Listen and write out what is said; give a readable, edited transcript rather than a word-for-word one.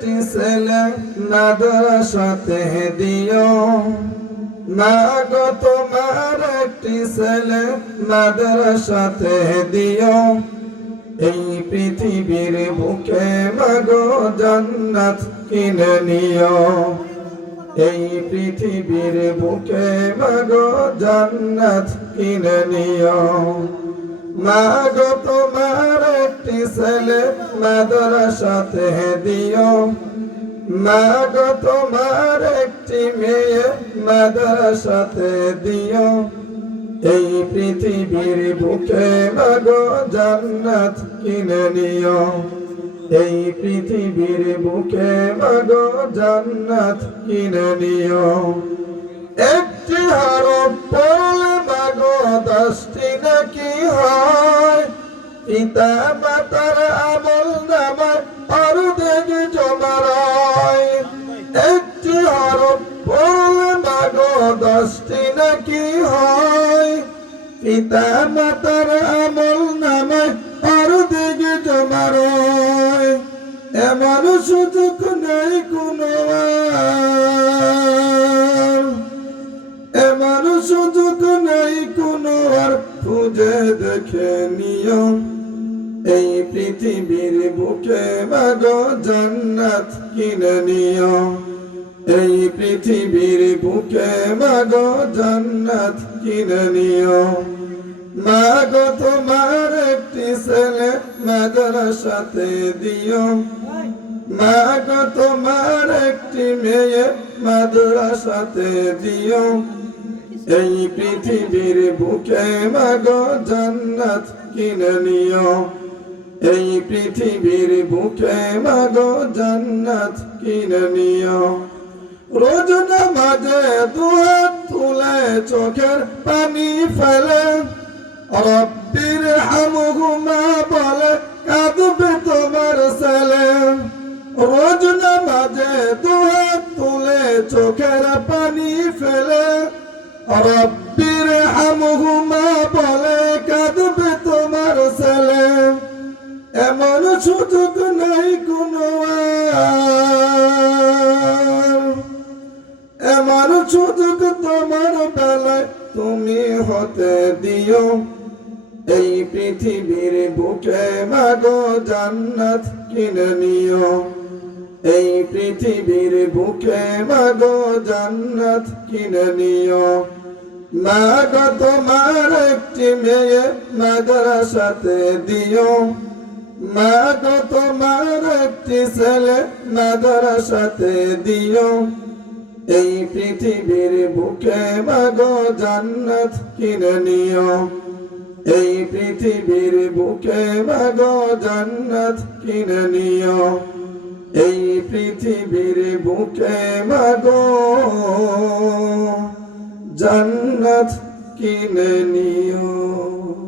ছেলে মাদ্রাসাতে দিও, মা গো তোমার একটি ছেলে মাদ্রাসাতে দিও। এই পৃথিবীর বুকে মাগো জান্নাত কিনে নিও, এই পৃথিবীর বুকে মাগো জান্নাত কিনে নিও। মা গো তোমার একটি ছেলে মাদ্রাসাতে দিও, মা গো তোমার একটি মেয়ে মাদ্রাসাতে দিও। এই পৃথিবীর বুকে মাগো জান্নাত কিনে নিও, এই পৃথিবীর বুকে মাগো জান্নাত কিনে নিও। একটি হরফ পড়লে মাগো 10টি নাকি হয়, পিতা মাতার আমল নামায় অর্ধেক জমা রয়। একটি হরফ পড়লে মাগো 10টি নাকি হয়, পিতা মাতার আমল নামায় অর্ধেক জমা রয়। এমন সুযোগ নাই কোনো, এমন সুযোগ নাই কোনো, আর খুঁজে দেখে নিও। এই পৃথিবীর বুকে মাগো জান্নাত কিনে নিও, এই পৃথিবীর বুকে মাগো জান্নাত কিনে নিও। মা গো তোমার একটি ছেলে মাদ্রাসাতে দিও, মা গো তোমার একটি মেয়ে মাদ্রাসাতে দিও। এই পৃথিবীর বুকে মাগো জান্নাত কিনে নিও, এই পৃথিবীর বুকে মাগো জান্নাত কিনে নিও। রোজ নামাজে দুহাত তুলে চোখের পানি ফেলে, রব্বির হামহুমা বলে কাঁদবে তোমার ছেলে। রোজ নামাজে দুহাত তুলে চোখের পানি ফেলে, রব্বির হামহুমা বলে কাঁদবে তোমার ছেলে। এমন সুযোগ নাই কোনো, এমন সুযোগ তোমার বেলায় তুমি হতে দিও। এই পৃথিবীর বুকে মাগো জান্নাত কিনে নিও, এই পৃথিবীর বুকে মাগো জান্নাত কিনে নিও। মা গো তোমার একটি মেয়ে মাদ্রাসাতে দিও, মা গো তোমার একটি ছেলে মাদ্রাসাতে দিও। এই পৃথিবীর বুকে মাগো জান্নাত কিনে নিও, এই পৃথিবীর বুকে মাগো জান্নাত কিনে নিও, এই পৃথিবীর বুকে মাগো জান্নাত কিনে নিও।